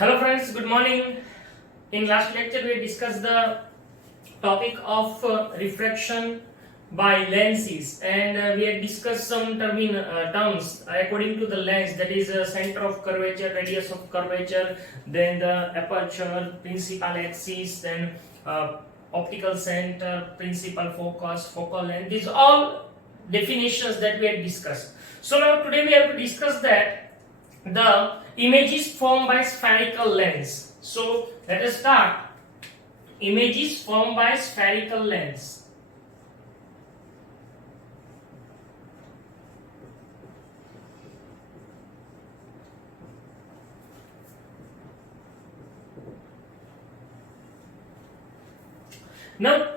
Hello friends, good morning. In last lecture we discussed the topic of refraction by lenses, and we had discussed some terms according to the lens, that is center of curvature, radius of curvature, then the aperture, principal axis, then optical center, principal focus, focal length. These all definitions that we had discussed. So now today we have to discuss that the images formed by spherical lens. So let us start. Images formed by spherical lens. Now,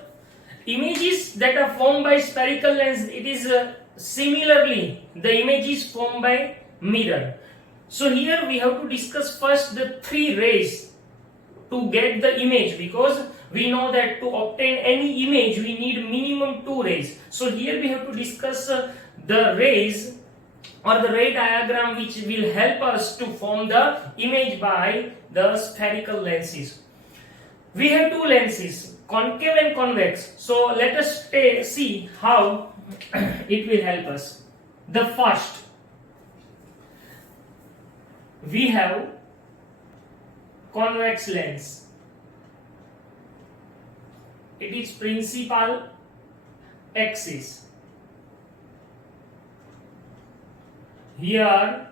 images that are formed by spherical lens, it is similarly the images formed by mirror. So here we have to discuss first the three rays to get the image, because we know that to obtain any image we need minimum two rays. So here we have to discuss the rays or the ray diagram which will help us to form the image by the spherical lenses. We have two lenses, concave and convex. So let us see how it will help us. The first, we have convex lens. It is principal axis. Here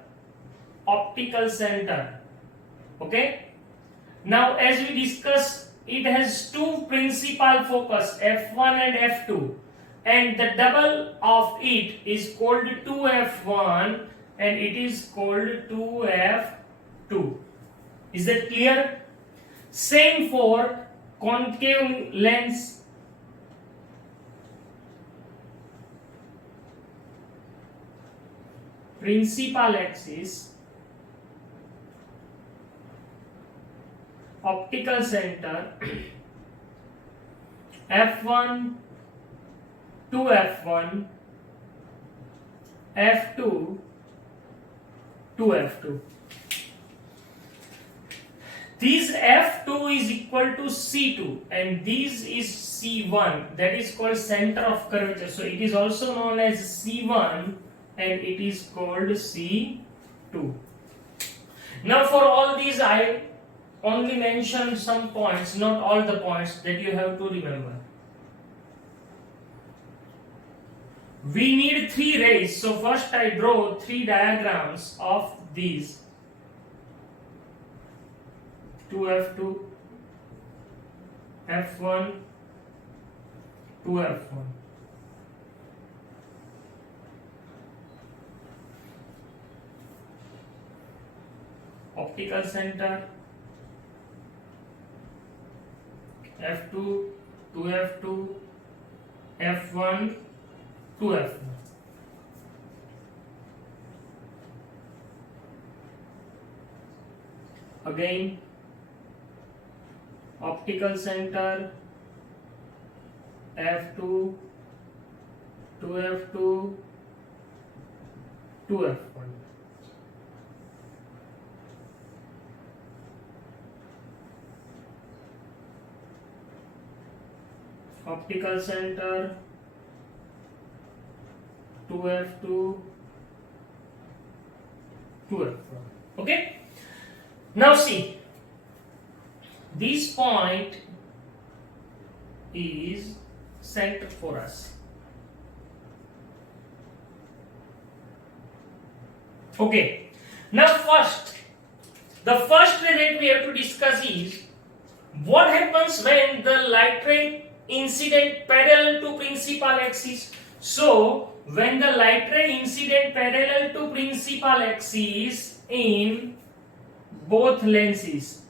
optical center. Okay. Now as we discussed, it has two principal focus, f1 and f2, and the double of it is called 2f1 and it is called 2f2. Is that clear? Same for concave lens. Principal axis, optical center, f1 to f1, f2 to f2. This f2 is equal to c2 and this is c1, that is called center of curvature. So it is also known as c1 and it is called c2. Now for all these I only mention some points, not all the points that you have to remember. We need three rays. So first I draw three diagrams of these. 2f2, f1, 2f1. Optical center, f2, 2f2, f1, 2f1. Again, optical center, f2, 2f2, 2f1. Optical center, 2f2, 2f1. Okay. Now see, this point is center for us. Okay. Now the first ray that we have to discuss is what happens when the light ray incident parallel to principal axis. So when the light ray incident parallel to principal axis in both lenses,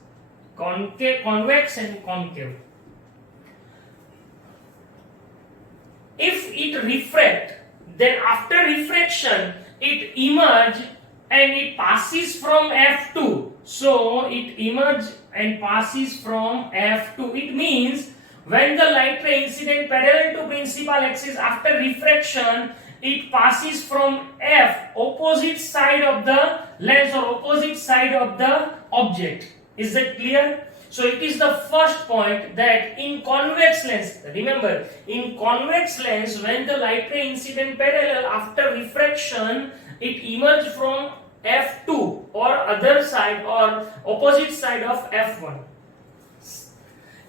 convex and concave, if it refract, then after refraction it emerge and it passes from f2. So it emerges and passes from f2. It means when the light ray incident parallel to principal axis, after refraction it passes from f, opposite side of the lens or opposite side of the object. Is that clear? So it is the first point that in convex lens, remember, in convex lens, when the light ray incident parallel after refraction, it emerges from F2 or other side or opposite side of F1.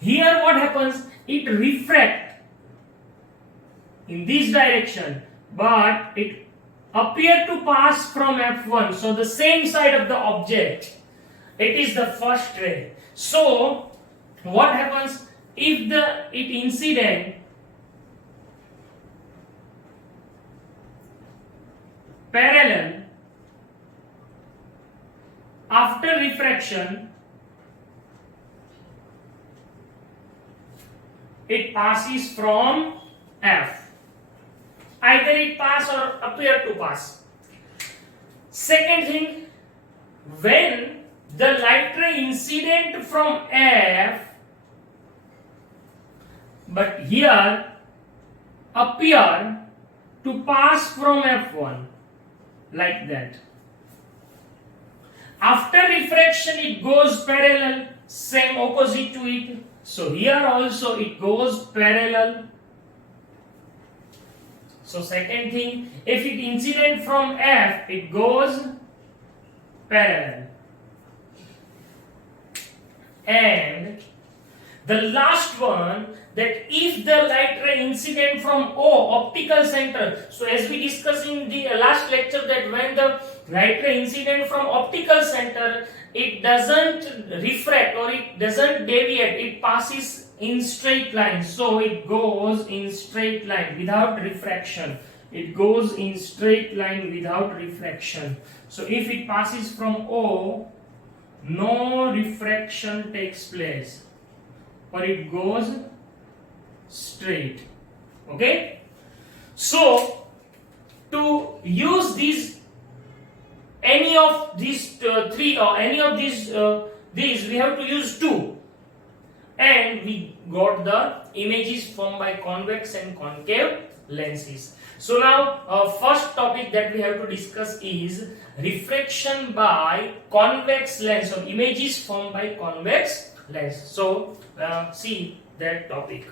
Here what happens? It refract in this direction, but it appear to pass from F1, so the same side of the object. It is the first ray. So what happens if it incident parallel after refraction, it passes from F. Either it pass or appear to pass. Second thing, when the light ray incident from F, but here appear to pass from F1, like that. After refraction it goes parallel, same opposite to it. So here also it goes parallel. So second thing, if it incident from F, it goes parallel. And the last one, that if the light ray incident from O, optical center, so as we discussed in the last lecture, that when the light ray incident from optical center, it doesn't refract or it doesn't deviate, it passes in straight line. So it goes in straight line without refraction. It goes in straight line without refraction. So if it passes from O, no refraction takes place, but it goes straight. Okay? So to use these, any of these three or any of these we have to use two, and we got the images formed by convex and concave lenses. So now first topic that we have to discuss is refraction by convex lens, or images formed by convex lens. So see that topic.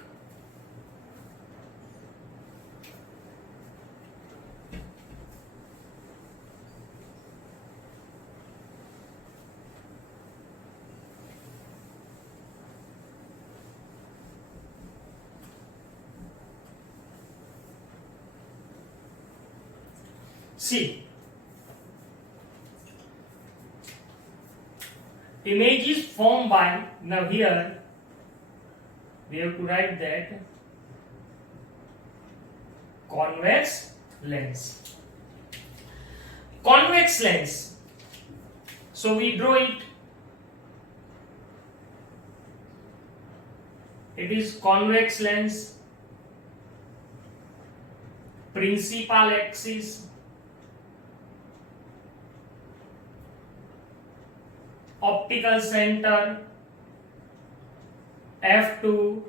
See, images formed by, now here we have to write that convex lens. Convex lens. So we draw it. It is convex lens, principal axis, optical center, F2,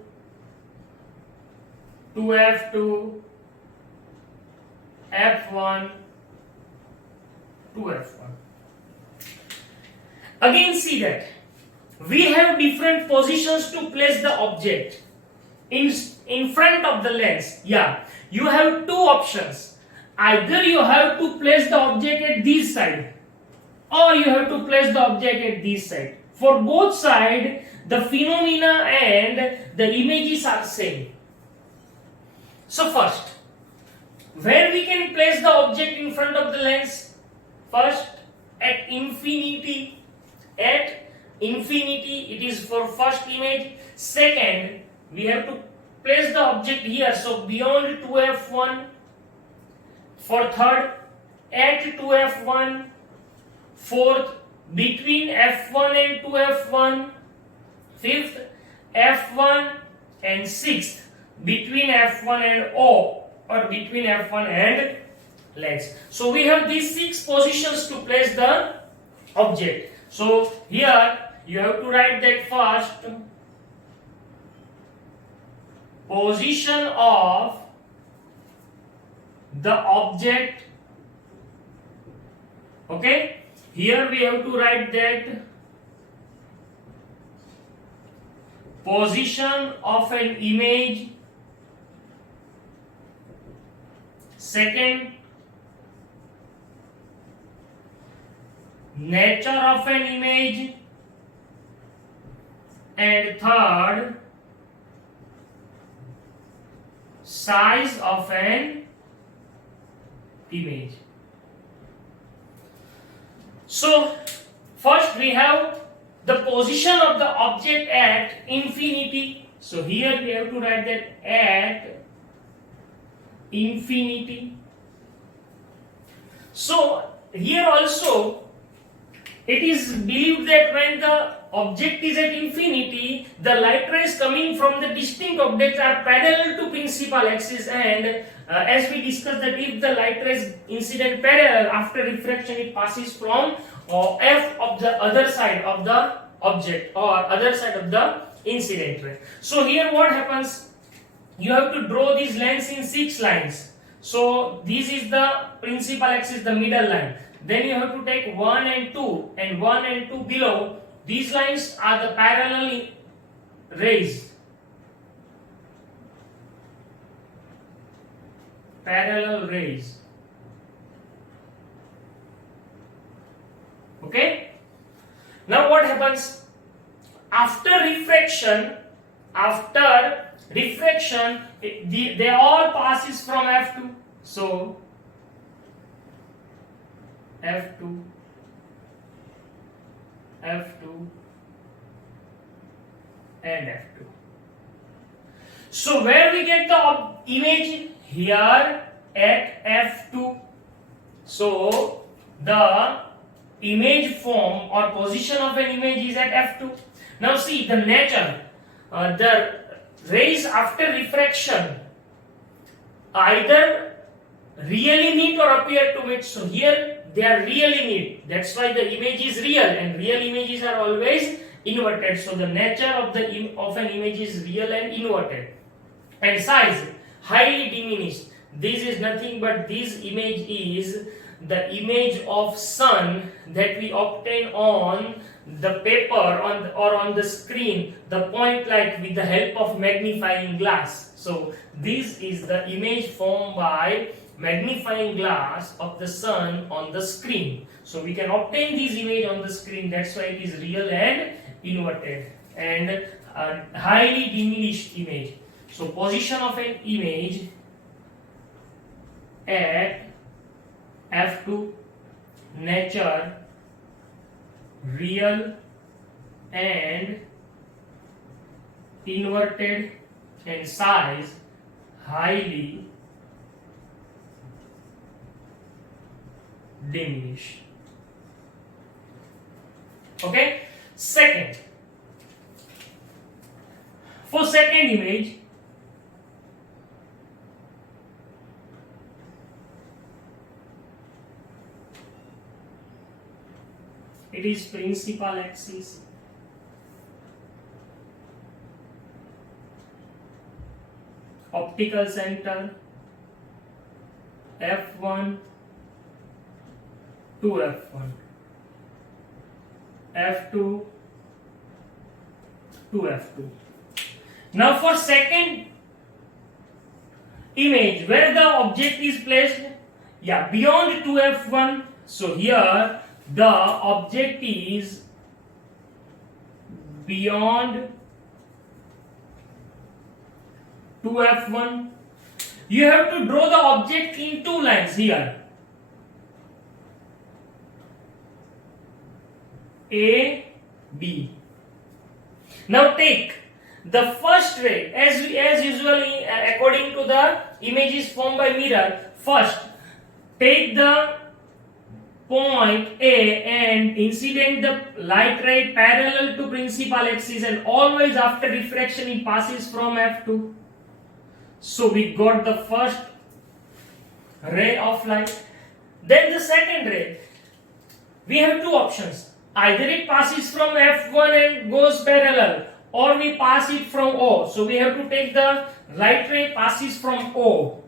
2F2, F1, 2F1. Again see that we have different positions to place the object in front of the lens. Yeah, you have two options. Either you have to place the object at this side, or you have to place the object at this side. For both sides, the phenomena and the images are same. So first, where we can place the object in front of the lens? First, at infinity. At infinity, it is for first image. Second, we have to place the object here, so beyond 2f1. For third, at 2f1. Fourth, between f1 and 2f1. Fifth, f1. And sixth, between f1 and O, or between f1 and lens. So we have these 6 positions to place the object. So here you have to write that first, position of the object. Okay, here we have to write that position of an image. Second, nature of an image. And third, size of an image. So first we have the position of the object at infinity. So here we have to write that at infinity. So here also it is believed that when the object is at infinity, the light rays coming from the distinct objects are parallel to principal axis, and as we discussed that if the light rays incident parallel, after refraction it passes from f of the other side of the object or other side of the incident ray. So here what happens, you have to draw these lines in 6 lines. So this is the principal axis, the middle line. Then you have to take 1 and 2, and 1 and 2 below. These lines are the parallel rays. Parallel rays. Okay? Now what happens? After refraction, they all passes from F2. So F2, F2 and F2. So where we get the image? Here at F2. So the image form or position of an image is at F2. Now see the nature, the rays after refraction either really meet or appear to meet. So here they are really meet. That's why the image is real, and real images are always inverted. So the nature of an image is real and inverted. And size highly diminished. This is nothing but this image is the image of sun that we obtain on the paper or on the screen, the point light with the help of magnifying glass. So this is the image formed by magnifying glass of the sun on the screen. So we can obtain this image on the screen. That's why it is real and inverted and a highly diminished image. So position of an image at F2, nature real and inverted, and size highly diminished. Okay. Second, for second image, it is principal axis, optical center, F1 to F1, F2 to F2. Now for second image, where the object is placed, beyond 2F1. So here the object is beyond 2F1. You have to draw the object in 2 lines here. A, B. Now take the first ray, as usually according to the images formed by mirror. First, take the point A and incident the light ray parallel to principal axis, and always after refraction it passes from F2. So we got the first ray of light. Then the second ray, we have 2 options. Either it passes from F1 and goes parallel, or we pass it from O. So we have to take the light ray passes from O.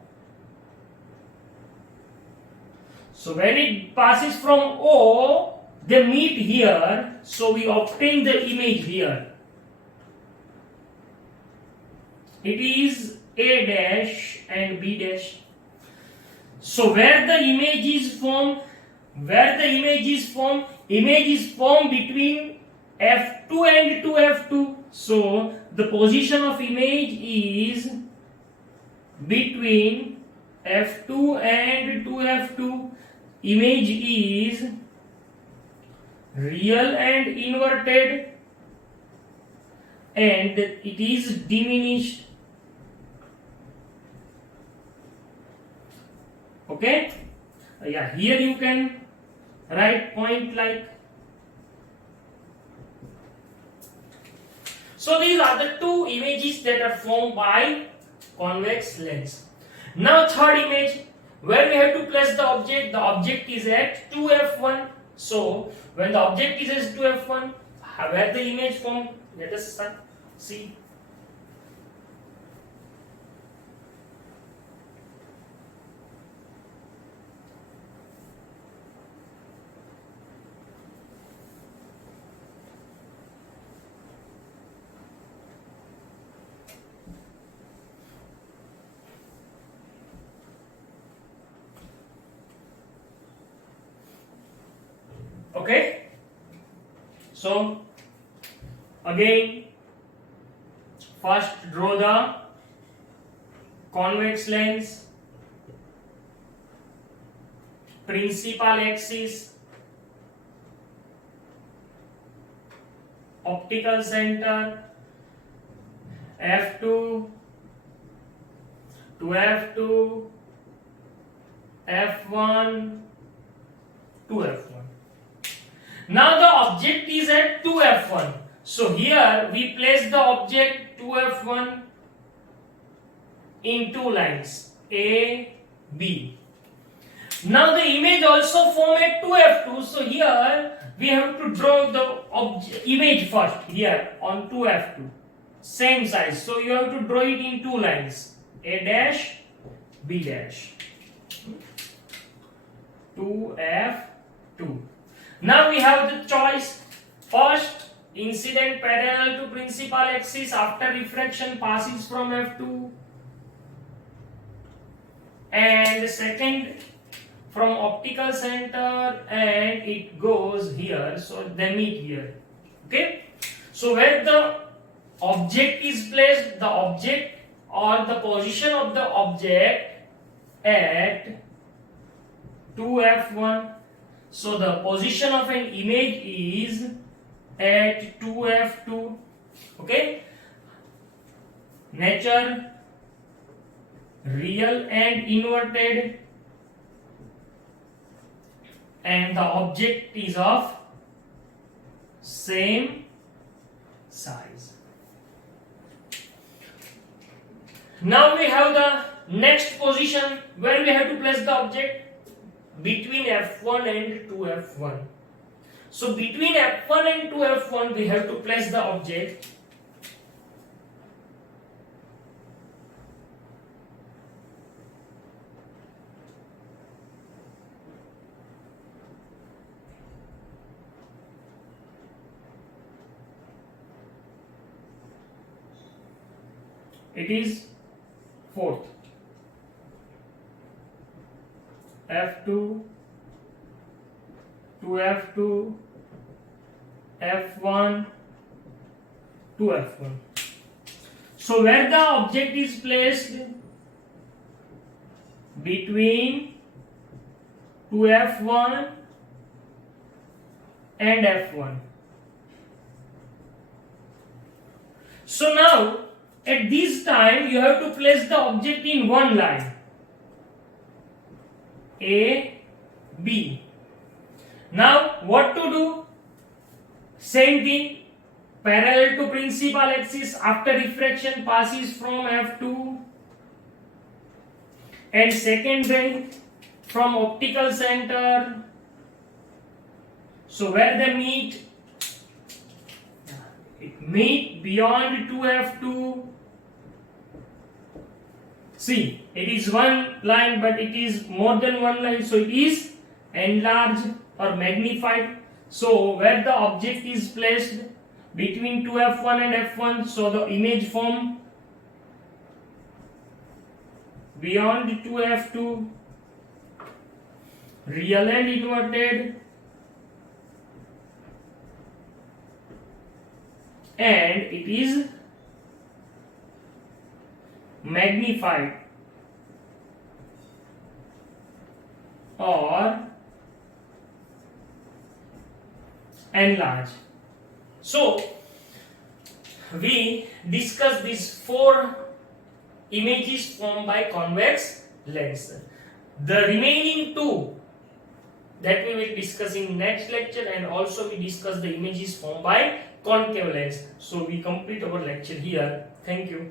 So when it passes from O, they meet here. So we obtain the image here. it is A dash and B dash. So where the image is formed, image is formed between F2 and 2F2. So the position of image is between F2 and 2F2. Image is real and inverted, and it is diminished. Okay? Yeah, here you can write point like. So these are the two images that are formed by convex lens. Now third image, where we have to place the object is at 2f1. So when the object is at 2f1, where the image formed, let us see. Okay, so again, first draw the convex lens, principal axis, optical center, f2 to f2, f1 to f1. Now the object is at 2f1. So here we place the object 2f1 in two lines A, B. Now the image also form at 2f2. So here we have to draw the image first here on 2f2. Same size. So you have to draw it in two lines A dash, B dash. 2f2. Now we have the choice. First, incident parallel to principal axis after refraction passes from f2, and second from optical center and it goes here, so they meet here. Okay, so where the object is placed, the object or the position of the object at 2f1. So the position of an image is at 2f2. Okay, nature real and inverted, and the object is of same size. Now we have the next position where we have to place the object between f1 and 2f1. So between f1 and 2f1 we have to place the object. It is fourth. F2 to F2, F1 to F1. So where the object is placed between 2F1 and F1. So now at this time you have to place the object in one line A, B. Now what to do? Same thing, parallel to principal axis after refraction passes from F2, and second ray from optical center. So where they meet, it meet beyond 2F2. See, it is one line, but it is more than one line, so it is enlarged or magnified. So where the object is placed between 2F1 and F1, so the image form beyond 2f2, real and inverted, and it is magnified or enlarged. So we discuss these four images formed by convex lens. The remaining two that we will discuss in next lecture, and also we discuss the images formed by concave lens. So we complete our lecture here. Thank you.